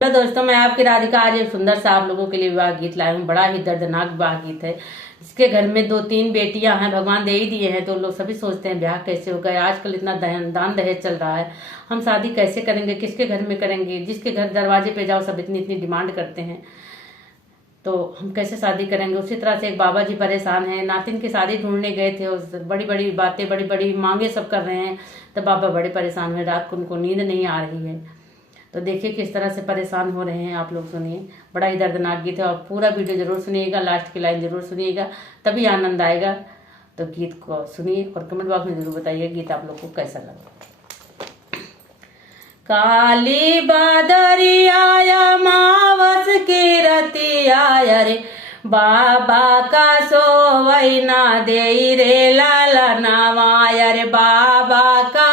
Hello दोस्तों, मैं आपकी राधिका आज एक सुंदर सा आप लोगों के लिए विवाह गीत लाई हूँ। बड़ा ही दर्दनाक विवाह गीत है। जिसके घर में 2-3 बेटियां हैं, भगवान दे ही दिए हैं, तो लोग सभी सोचते हैं ब्याह कैसे होगा। आजकल इतना दान दहेज चल रहा है, हम शादी कैसे करेंगे, किसके घर में करेंगे। जिसके घर दरवाजे पे जाओ सब इतनी इतनी डिमांड करते हैं, तो हम कैसे शादी करेंगे। उसी तरह से एक बाबा जी परेशान हैं, नातिन की शादी ढूंढने गए थे, उस बड़ी बड़ी बातें बड़ी बड़ी मांगे सब कर रहे हैं। तो बाबा बड़े परेशान हुए, रात को उनको नींद नहीं आ रही है। तो देखिए किस तरह से परेशान हो रहे हैं। आप लोग सुनिए, बड़ा ही दर्दनाक गीत है और पूरा वीडियो जरूर सुनिएगा, लास्ट की लाइन जरूर सुनिएगा, तभी आनंद आएगा। तो गीत को सुनिए और कमेंट बॉक्स में जरूर बताइए गीत आप लोग को कैसा लगा। काली बदरिया मावस की रतिया रे, बाबा का सोवैना दे रे लाला नवाया रे, बाबा का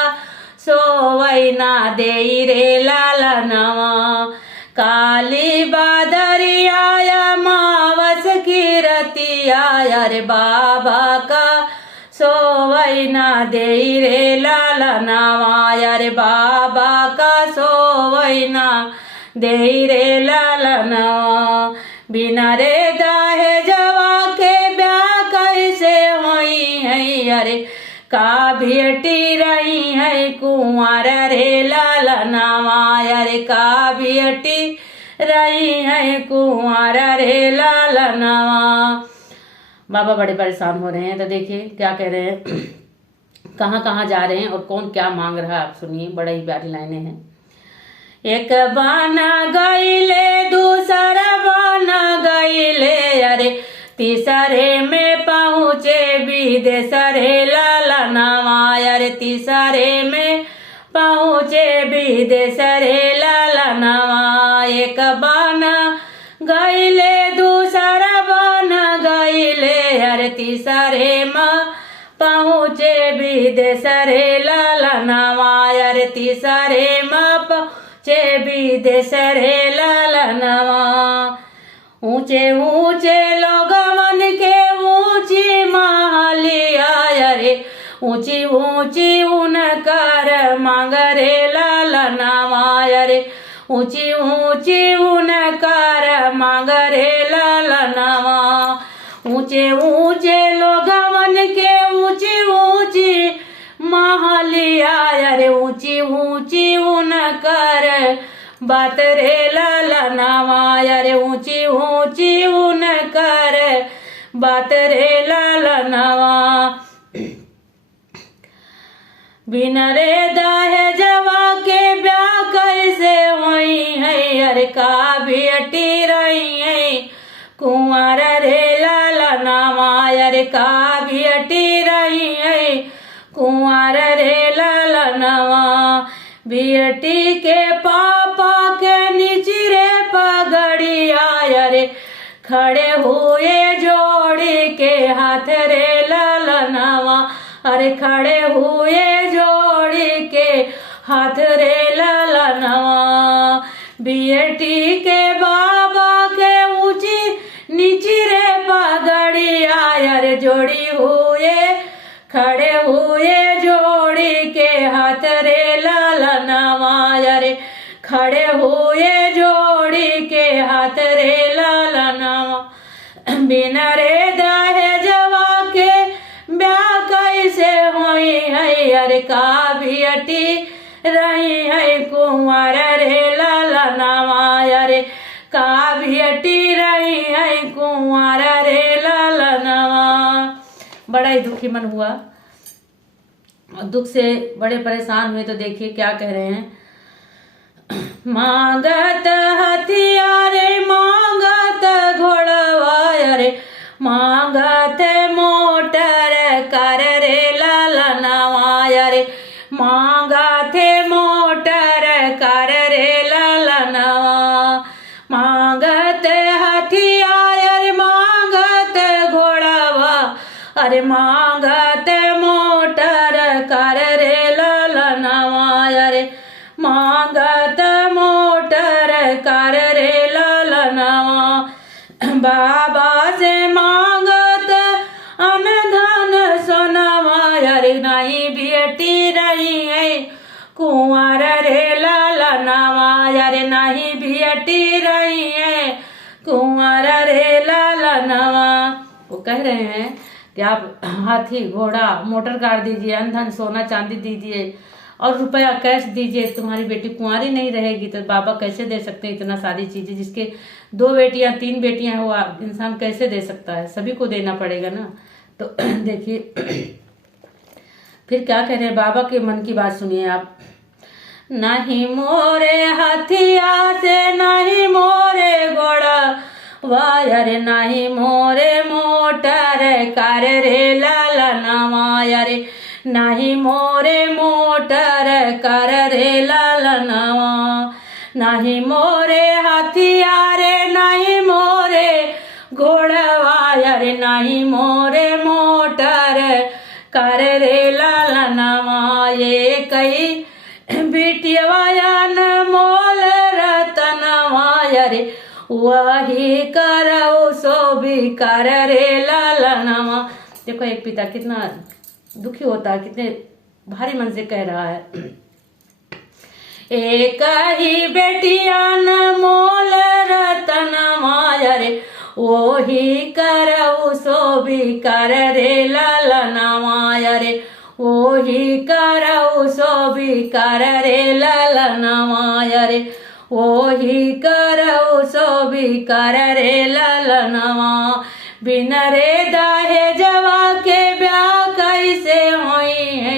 सोवैना दे रे लाला नवा। काली बदरिया मावस की रतिया रे, बाबा का सोवैना दे रे लाला नवाया रे, बाबा का सोवैना दे रे लाला नवा। बिना रे दहेजवा के ब्याह कैसे होई है अरे, का बेटी रही है कुंवर रे लाला नवाया रे, का बेटी रही है कुंवर रे लाला नवा। बाबा बड़े परेशान हो रहे हैं। तो देखिए क्या कह रहे हैं, कहाँ कहाँ जा रहे हैं और कौन क्या मांग रहा है, आप सुनिए। बड़ा ही प्यारी लाइनें हैं। एक बाना गईले, दूसरा बाना गईले अरे, तीसरे में पहुँचे विदेश रे लाला नवाया रे, तीसरे में पहुँचे विदेश रे लाला नवा। एक बाना गईले, दूसरा बाना गईले अरे, तीसरे में पहुँचे विदेश रे लाला नवाया रे, तीसरे में पहुँचे विदेश रे लाला नवा। ऊंचे ऊंचे लोग मन के ऊंची महलिया रे, ऊंची ऊंची उनकर मांग रे लाला नवाया रे, ऊंची ऊंची उनकर मांग रे लाला नवा। ऊंचे ऊंचे लोग मन के ऊंची ऊंची महलिया रे, ऊंची ऊंची उनकर बात रे लाला नवाया रे, ऊंची ऊंची उनकर बात रे लाला नवा। बिना रे दहेजवा के ब्याह कैसे होई है अरे, का बेटी रही है कुंवर रे लाला नवाया रे, का बेटी रही है कुंवर रे लाला नवा। बेटी के पापा के निचरे पगड़िया रे, खड़े हुए जोड़ी के हाथ रे लाला नवा अरे, खड़े हुए जोड़ी के हाथ रे लाला नवा। बेटी के बाबा के ऊंची निचरे पगड़िया रे, जोड़ी हुए खड़े हुए जोड़ी के हाथ रे लाला नवाया रे, खड़े हुए जोड़ी के हाथ रे लाला नवा। बिना रे दहेजवा के ब्याह कैसे होई है अरे, का बेटी रही है कुंवर रे लाला नवाया रे, का बेटी रही है कुंवर रे लाला नवा। बड़ा ही दुखी मन हुआ और दुख से बड़े परेशान हुए। तो देखिए क्या कह रहे हैं। मांगत हथियारे, मांगत घोड़वा रे, मांगत मोटर कर रे लाला नवाया रे, मांगत मोटर कर रे लाला नवा। मांगत हथियार, मांगत घोड़वा अरे, मांगत मोटर कर रे लाला नवाया रे, मांगत मोटर कर रे लाला नवा। बाबा से मांगत अनधन सोनवा रे, नहीं बेटी रही है कुंवर रे लाला नवाया रे, नहीं भी भी अटी रही है कुंवर रे लालनवा। वो कह रहे हैं कि आप हाथी घोड़ा मोटर कार दीजिए, अंधन सोना चांदी दीजिए और रुपया कैश दीजिए, तुम्हारी बेटी कुंवारी नहीं रहेगी। तो बाबा कैसे दे सकते हैं इतना सारी चीजें? जिसके 2 बेटियां 3 बेटियां हैं वो इंसान कैसे दे सकता है? सभी को देना पड़ेगा ना। तो देखिए फिर क्या कह रहे हैं बाबा के मन की बात सुनिए आप। नहीं मोरे हथिया से नहीं मोरे घोड़ा वायर नहीं मोरे मोटर कार रे लालनवा रे नहीं मोरे मोटर कर रे लालनवा नहीं मोरे हथिया रे नहीं मोरे घोड़वा रे नहीं मोरे मोटर कर रे लालनवा। ये कई बिटियान मोल रतनवा रे वही करऊ सो भी कर रे लालनवा। देखो एक पिता कितना दुखी होता है, कितने भारी मन से कह रहा है। एक ही बेटियान मोल रतनवा रे वही करऊ सो भी कर रे लालनवा रे वही करऊ सो भी कर रे लालनवा रे वही करऊ सो भी कर रे लालनवा। बिन रे दहेजवा के ब्याह कैसे हुई है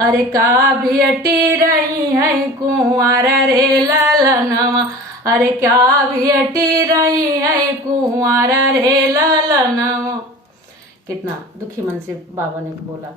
अरे का भी अटी रही है कुंवर रे लालनवा अरे क्या भी अटी रही है कुंवर रे लालनवा। कितना दुखी मन से बाबा ने बोला।